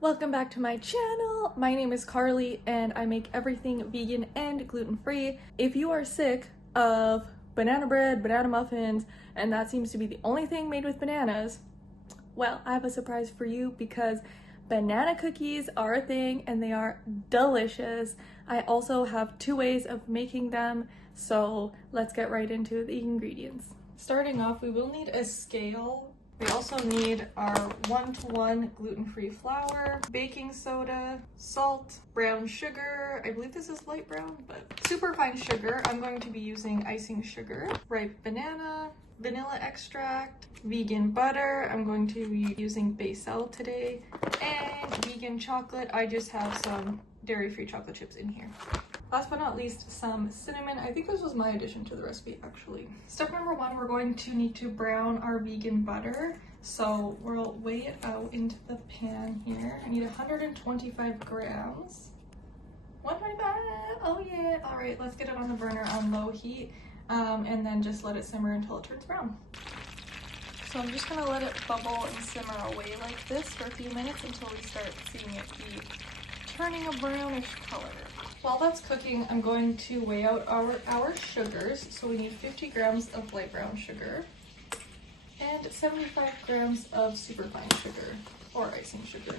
Welcome back to my channel. My name is Carly and I make everything vegan and gluten-free. If you are sick of banana bread, banana muffins, and that seems to be the only thing made with bananas, well, I have a surprise for you because banana cookies are a thing and they are delicious. I also have 2 ways of making them, so let's get right into the ingredients. Starting off, we will need a scale. We also need our 1-to-1 gluten-free flour, baking soda, salt, brown sugar. I believe this is light brown, but super fine sugar. I'm going to be using icing sugar, ripe banana, vanilla extract, vegan butter. I'm going to be using Basil today, and vegan chocolate. I just have some dairy-free chocolate chips in here. Last but not least, some cinnamon. I think this was my addition to the recipe, actually. Step number 1, we're going to need to brown our vegan butter. So we'll weigh it out into the pan here. I need 125 grams. 125, oh yeah. All right, let's get it on the burner on low heat and then just let it simmer until it turns brown. So I'm just gonna let it bubble and simmer away like this for a few minutes until we start seeing it be turning a brownish color. While that's cooking, I'm going to weigh out our sugars. So we need 50 grams of light brown sugar and 75 grams of superfine sugar or icing sugar.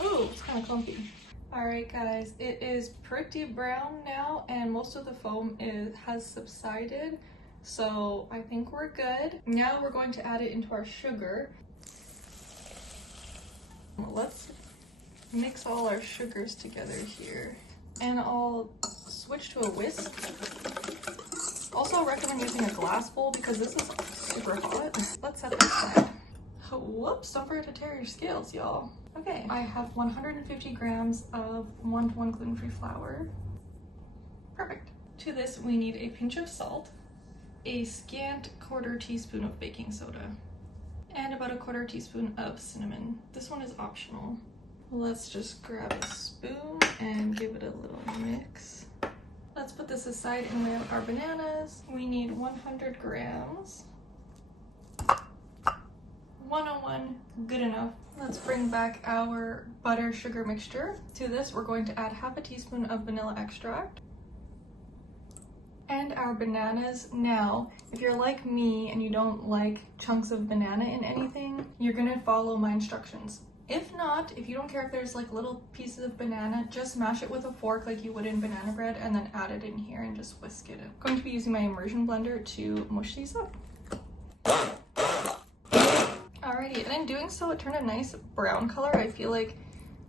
Oh, it's kind of clumpy. All right, guys, it is pretty brown now and most of the foam has subsided. So I think we're good. Now we're going to add it into our sugar. Let's mix all our sugars together here, and I'll switch to a whisk. Also recommend using a glass bowl because this is super hot. Let's set this aside. Whoops, don't forget to tear your scales, y'all. Okay, I have 150 grams of 1-to-1 gluten-free flour. Perfect. To this, we need a pinch of salt, a scant 1/4 teaspoon of baking soda, and about a 1/4 teaspoon of cinnamon. This one is optional. Let's just grab a spoon and give it a little mix. Let's put this aside and weigh out our bananas. We need 100 grams. 101, good enough. Let's bring back our butter sugar mixture. To this, we're going to add 1/2 teaspoon of vanilla extract. And our bananas. Now, if you're like me and you don't like chunks of banana in anything, you're gonna follow my instructions. If not, if you don't care if there's like little pieces of banana, just mash it with a fork like you would in banana bread and then add it in here and just whisk it. I'm going to be using my immersion blender to mush these up. Alrighty, and in doing so, it turned a nice brown color. I feel like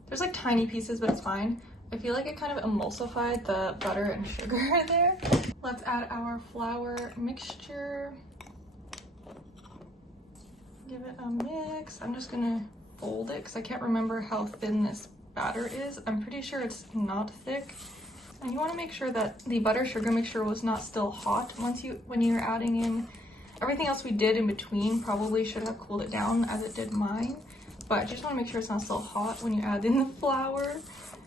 there's like tiny pieces, but it's fine. I feel like it kind of emulsified the butter and sugar there. Let's add our flour mixture. Give it a mix. I'm just gonna fold it because I can't remember how thin this batter is. I'm pretty sure it's not thick. And you want to make sure that the butter sugar mixture was not still hot when you're adding in everything else we did in between. Probably should have cooled it down as it did mine, but just want to make sure it's not still hot when you add in the flour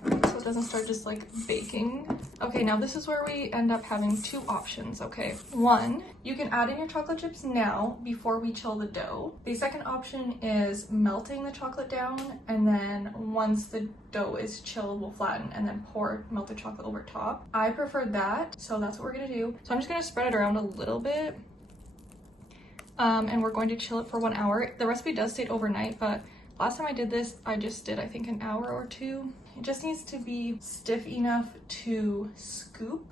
so it doesn't start just like baking. Okay, now this is where we end up having 2 options. Okay, 1, you can add in your chocolate chips now before we chill the dough. The second option is melting the chocolate down, and then once the dough is chilled, we'll flatten and then pour melted chocolate over top. I prefer that, so that's what we're gonna do. So I'm just gonna spread it around a little bit, and we're going to chill it for 1 hour. The recipe does state overnight, but last time I did this, I just did, I think, an hour or 2. It just needs to be stiff enough to scoop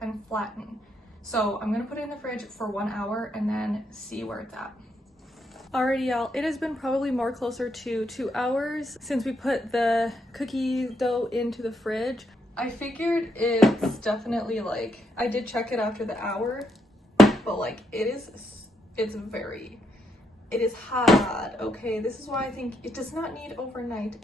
and flatten. So I'm gonna put it in the fridge for 1 hour and then see where it's at. Alrighty, y'all, it has been probably more closer to 2 hours since we put the cookie dough into the fridge. I figured it's definitely like, I did check it after the hour, but like it is hot, okay? This is why I think it does not need overnight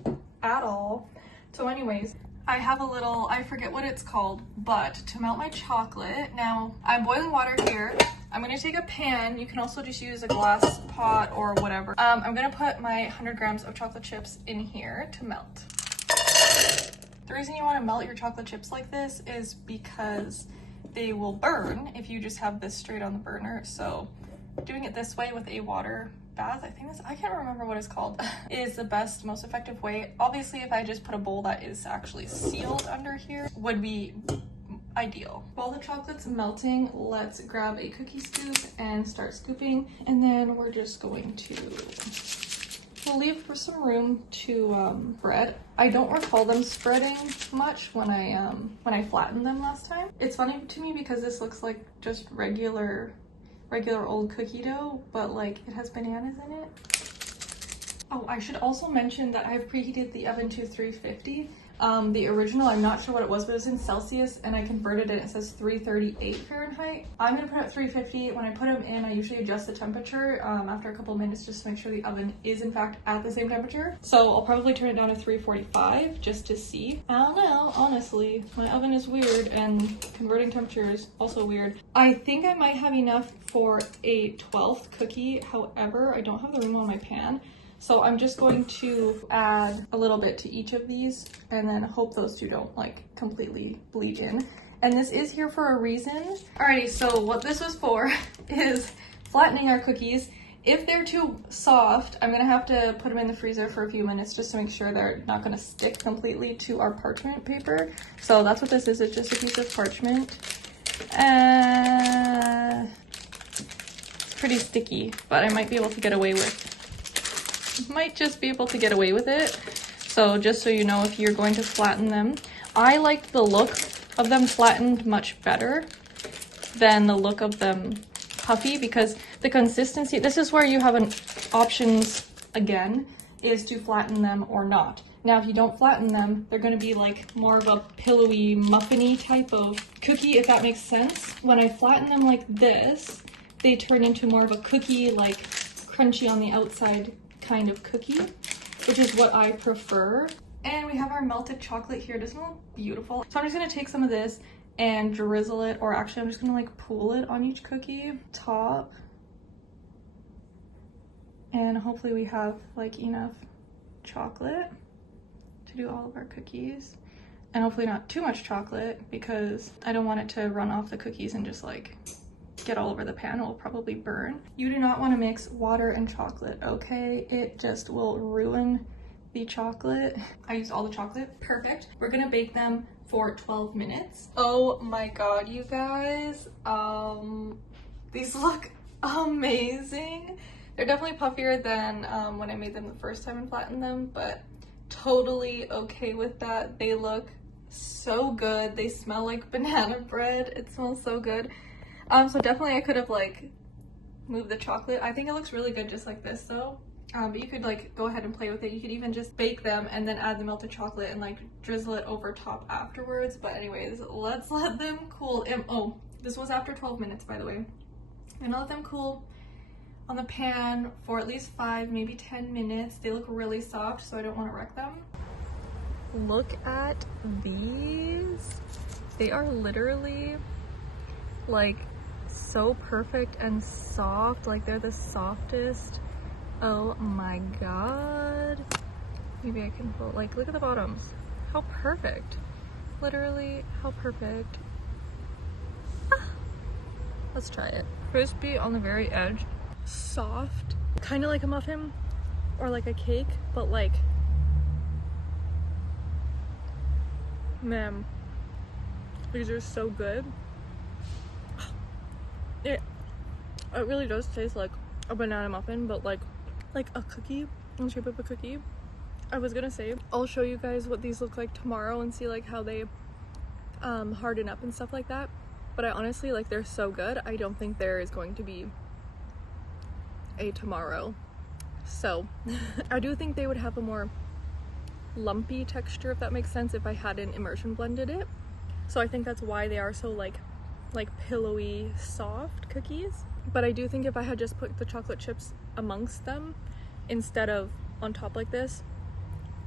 at all. So anyways, I have a little, I forget what it's called, but to melt my chocolate, now I'm boiling water here. I'm gonna take a pan. You can also just use a glass pot or whatever. I'm gonna put my 100 grams of chocolate chips in here to melt. The reason you wanna melt your chocolate chips like this is because they will burn if you just have this straight on the burner. So doing it this way with a water bath, I think this, I can't remember what it's called, is the best, most effective way. Obviously, if I just put a bowl that is actually sealed under here, would be ideal. While the chocolate's melting, let's grab a cookie scoop and start scooping. And then we're just going to, we'll leave for some room to spread. I don't recall them spreading much when I flattened them last time. It's funny to me because this looks like just regular old cookie dough, but like it has bananas in it. Oh, I should also mention that I've preheated the oven to 350. The original, I'm not sure what it was, but it was in Celsius, and I converted it. It says 338 Fahrenheit. I'm gonna put it at 350. When I put them in, I usually adjust the temperature after a couple of minutes just to make sure the oven is in fact at the same temperature. So I'll probably turn it down to 345 just to see. I don't know, honestly. My oven is weird, and converting temperature is also weird. I think I might have enough for a 12th cookie. However, I don't have the room on my pan. So I'm just going to add a little bit to each of these and then hope those two don't like completely bleed in. And this is here for a reason. Alrighty, so what this was for is flattening our cookies. If they're too soft, I'm gonna have to put them in the freezer for a few minutes just to make sure they're not gonna stick completely to our parchment paper. So that's what this is, it's just a piece of parchment. It's pretty sticky, but I might be able to get away with might just be able to get away with it. So just so you know, if you're going to flatten them, I liked the look of them flattened much better than the look of them puffy, because the consistency, this is where you have an options again, is to flatten them or not. Now if you don't flatten them, they're going to be like more of a pillowy, muffiny type of cookie, if that makes sense. When I flatten them like this, they turn into more of a cookie, like crunchy on the outside kind of cookie, which is what I prefer. And we have our melted chocolate here. Doesn't it look beautiful? So I'm just gonna take some of this and drizzle it, or actually I'm just gonna like pool it on each cookie top. And hopefully we have like enough chocolate to do all of our cookies. And hopefully not too much chocolate, because I don't want it to run off the cookies and just like get all over the pan. It will probably burn. You do not want to mix water and chocolate, okay? It just will ruin the chocolate. I used all the chocolate. Perfect. We're gonna bake them for 12 minutes. Oh my god, you guys. These look amazing. They're definitely puffier than when I made them the first time and flattened them, but totally okay with that. They look so good. They smell like banana bread. It smells so good. So definitely I could have like moved the chocolate. I think it looks really good just like this though. But you could like go ahead and play with it. You could even just bake them and then add the melted chocolate and like drizzle it over top afterwards. But anyways, let's let them cool. Oh, this was after 12 minutes, by the way. I'm gonna let them cool on the pan for at least 5, maybe 10 minutes. They look really soft, so I don't want to wreck them. Look at these. They are literally like so perfect and soft, like they're the softest. Oh my god. Maybe I can pull, like, look at the bottoms. How perfect. Literally, how perfect. Ah. Let's try it. Crispy on the very edge. Soft. Kind of like a muffin or like a cake, but like, man, these are so good. It really does taste like a banana muffin, but like a cookie, in shape of a cookie. I was gonna say I'll show you guys what these look like tomorrow and see like how they harden up and stuff like that, but I honestly, like, they're so good. I don't think there is going to be a tomorrow. So I do think they would have a more lumpy texture, if that makes sense, if I hadn't immersion blended it. So I think that's why they are so like pillowy soft cookies. But I do think if I had just put the chocolate chips amongst them instead of on top like this,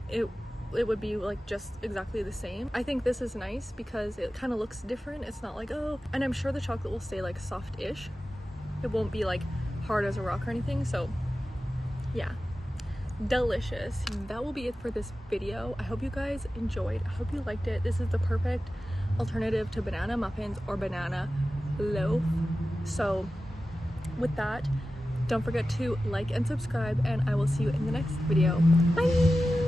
it would be like just exactly the same. I think this is nice because it kind of looks different. It's not like, oh, and I'm sure the chocolate will stay like soft-ish. It won't be like hard as a rock or anything. So yeah, delicious. That will be it for this video. I hope you guys enjoyed. I hope you liked it. This is the perfect alternative to banana muffins or banana loaf. So with that, Don't forget to like and subscribe, and I will see you in the next video. Bye!